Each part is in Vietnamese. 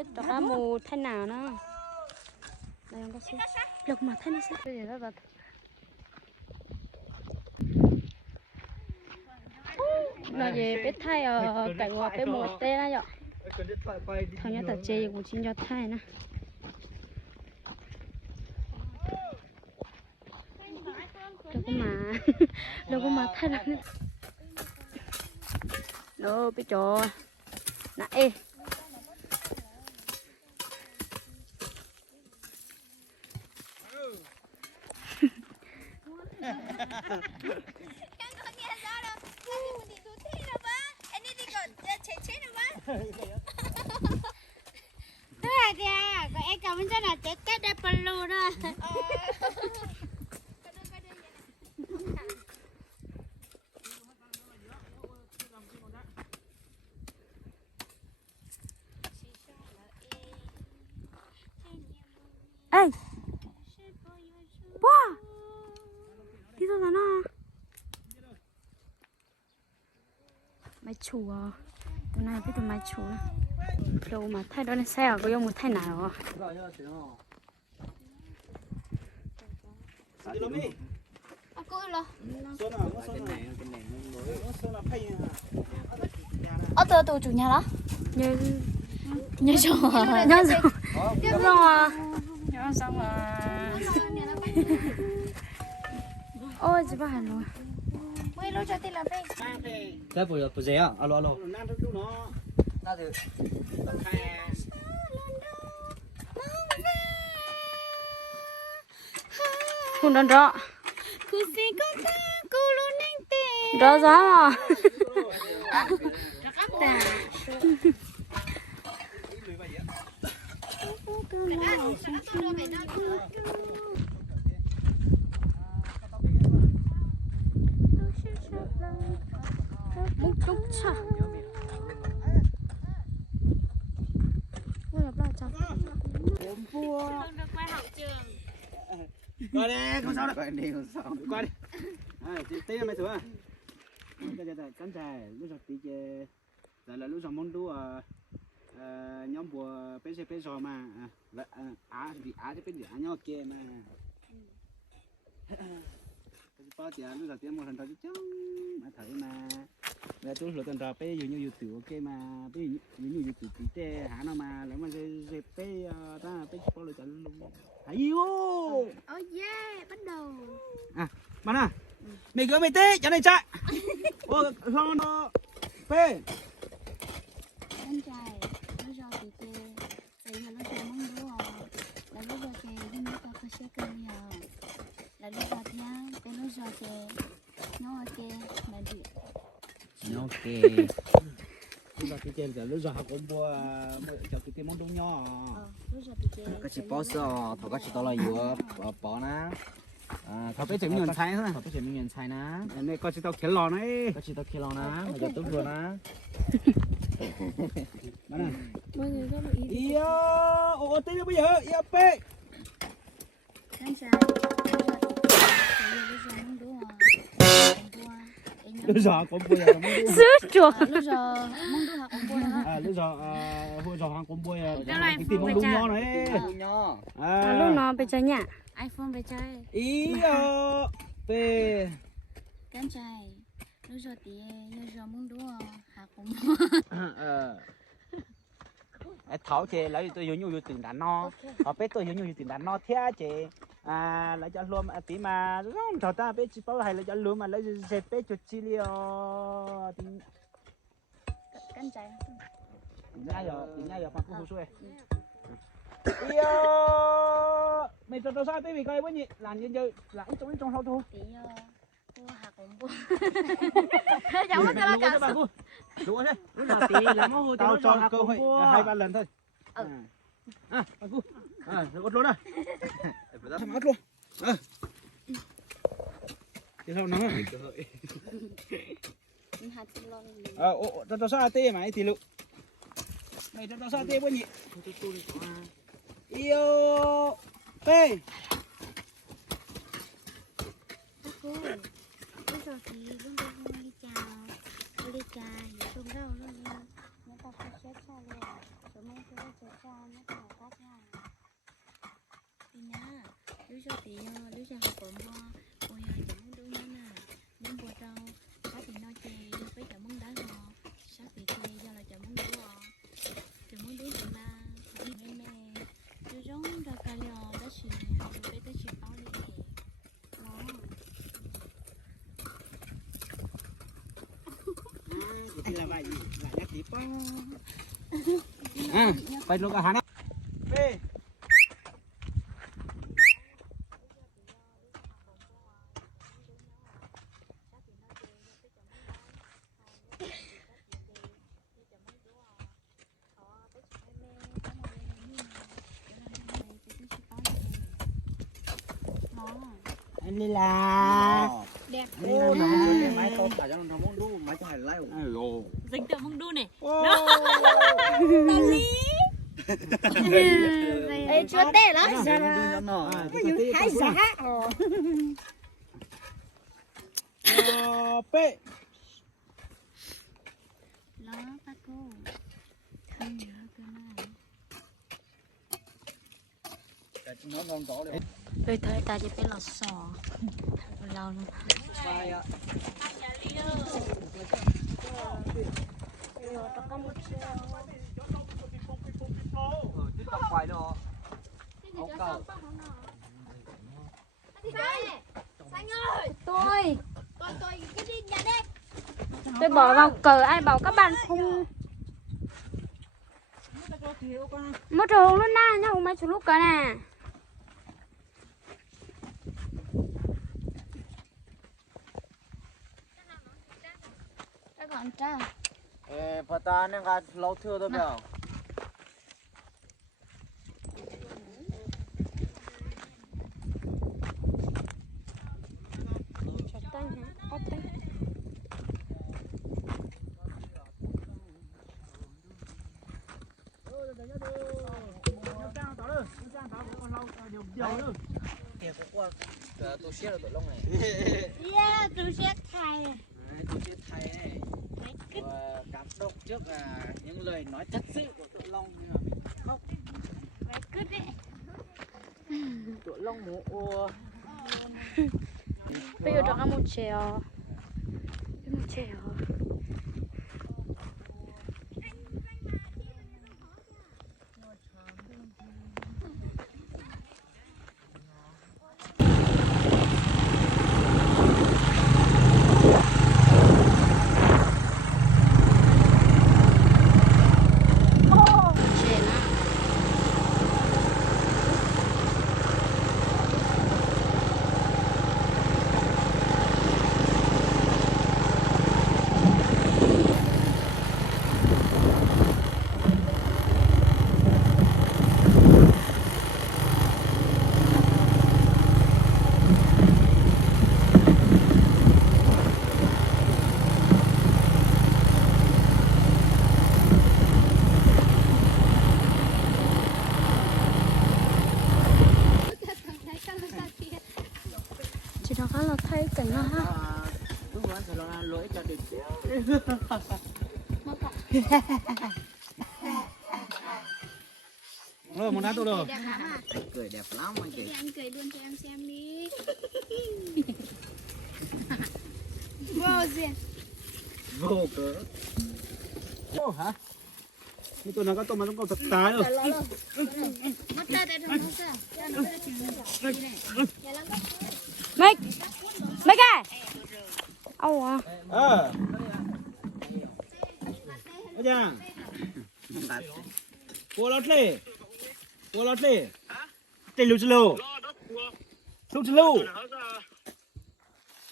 biết cho cá mù thay nào nữa đây không có số lục mà thay nó sẽ cái gì đó là là gì biết thay ở cảnh hòa cái mùa tê đó vậy thằng nhớ thật chê cũng chính cho thay nè đâu có mà thay được nữa đâu biết trò nãy em cầm cho là chết chết đẹp luôn đó. ê wow đi đâu là nó máy chủ à tụi này biết tụi máy chủ đâu mà thay đó là sao có dùng một thay nào Cô lo. từ từ chủ nhà đó như như rồi như rồi như xong rồi ôi chị bà hẳn rồi Mới lo cho tiền là phê. cái vừa vừa dễ à alo alo ta từ không đón rõ Cô xin con ta, cô luôn nhanh tiền. rõ giá mà muốn chút sao bây giờ bao giờ qua đây không sao đâu qua đi không sao qua đi tí mày thua cái cắn chè lúc sau tí chè là lúc sau món đũa nhóm bùa pê sò mà vì thì pê gì nhau kia mà bao tiền lúc sau tiền một thằng tao chứ mà thấy mà là tôi lựa thằng tao pê nhiều nhiều tiểu ok mà pê nhiều nhiều tiểu tê hả nào mà lấy mà dễ pê ta pê bao lựa chọn luôn thấy yêu Oh yeah, bắt đầu. à bạn à mày gửi mày tê cho này chạy ô lo nó pê Anh trai, nó cho chị tê. Tại vì nó cho món đũa. Là nó cho chị, nhưng nó có xe cân nhiều. Là nó cho thia, bên nó cho chị. Nó ok, là được. ok lúc sau tí chơi lúc sau học cũng mua cho tí món đúng nhỏ Nó cho chị tê. cái chỉ bỏ sò thằng cái chỉ tao là vừa bỏ ná thằng bé chỉ miếng菜thôi thằng bé chỉ miếng菜ná này cái chỉ tao khé lò này cái chỉ tao khé lò ná mà giờ tôi vừa ná bạn mọi người có một ý iyo ô tí bây giờ iyo pe Anh trai, nó cho món đũa. lúc sau cũng mua sữa chuột Lúc giờ mong đứa học bôi hả? lúc sau hồi sau hàng cũng mua tí món đúng nhỏ này lúc nó bây giờ nhá iPhone về chơi. iyo pe Cánh trai. Lúc giờ thì lúc giờ mong đứa học cũng thảo chị lấy tôi nhiều tiền đàn no họ biết tôi nhiều tiền đàn no thế chị lấy cho luôn tí mà không thảo ta biết chỉ bảo hay lấy cho luôn mà lấy dẹp biết chuột chi li cánh trai. tính ngay giờ bằng cô xuôi iyo mày cho tôi sao biết vì coi với nhỉ làm như chơi là trong sau thôi Thì cô học cũng bôi. giống như là cả bạn cô đúng thế lúc nào tí làm món hồi tao cho cơ hội 2-3 lần thôi bạn cô ớt luôn đây thằng ớt luôn tiếp theo nóng cho sao tê mà thì lụ mày cho sao tê với nhỉ yêu tê Cô, lúc giờ thì lúc đó không đi chào. Đi chào, không đâu luôn. Nó ta phải chết sao luôn. tụi mình cứ chơi cho nó phải tắt nha đi nha lưu cho tí lưu cho học bấm ho ôi chấm mông đu nha nè nên buồn đâu các thì nói chơi với chấm mông đá ho sát thì chơi do là chấm mông đu ho chấm mông đu thì là mẹ mẹ lưu giống ra cái đó chỉ học được cái chỉ bao nhiêu nó thì là vậy lại nhắc tí po phải lúc cả hàng đấy anh đi là đẹp ô nó máy tôm cả trong nó muốn đu máy cho hành lai ồ dính từ mông đu này Ê, chưa tệ lắm. hay giá pê nó ta cô không nhớ cái này nó còn có được Ê, thôi ta chỉ biết là sò. Lâu luôn. Tôi bỏ vào cờ ai bảo các bạn không mất trường luôn na nhau mấy chú lúc cả nè các bạn tra phải ta nên gạt lâu thưa thôi nào tôi xếp được lông này. yeah tôi sẽ thay Tôi xếp thay này. Và cảm động trước những lời nói thật sự của tụi Long nhưng mà mình khóc. phải cứt đấy Tụi Long mổ ô. bây giờ được một chèo chị nó khá là thấy cảnh nó ha Đúng rồi, sẽ là lỗi cho được. Rồi, muốn ăn tôi rồi. Cười đẹp lắm anh chị. anh cười luôn cho em xem đi Vô cỡ. Ô hả? Cái tôi nó có tôm mà nó có thật tái rồi. mất tay đây thôi mất tay mấy cái âu à Ơ chàng. Cô lót lê. Tên lưu lưu. Lưu.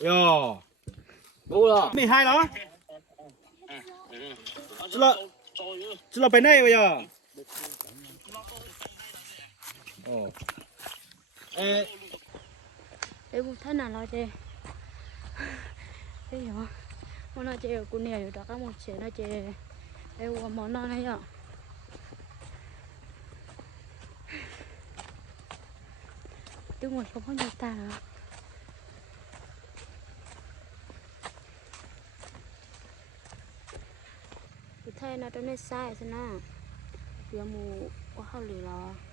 Yo. Bố là. 12 đó. Chứ là bên này bây giờ. Ồ. Ê. để một thế nào lo chị thế nhở món nào chị ở cô này rồi đó các một chị nó chị em có món nào này ạ tôi ngồi không có gì ta nữa thế nó trong này sai thế nào 别木我好累了。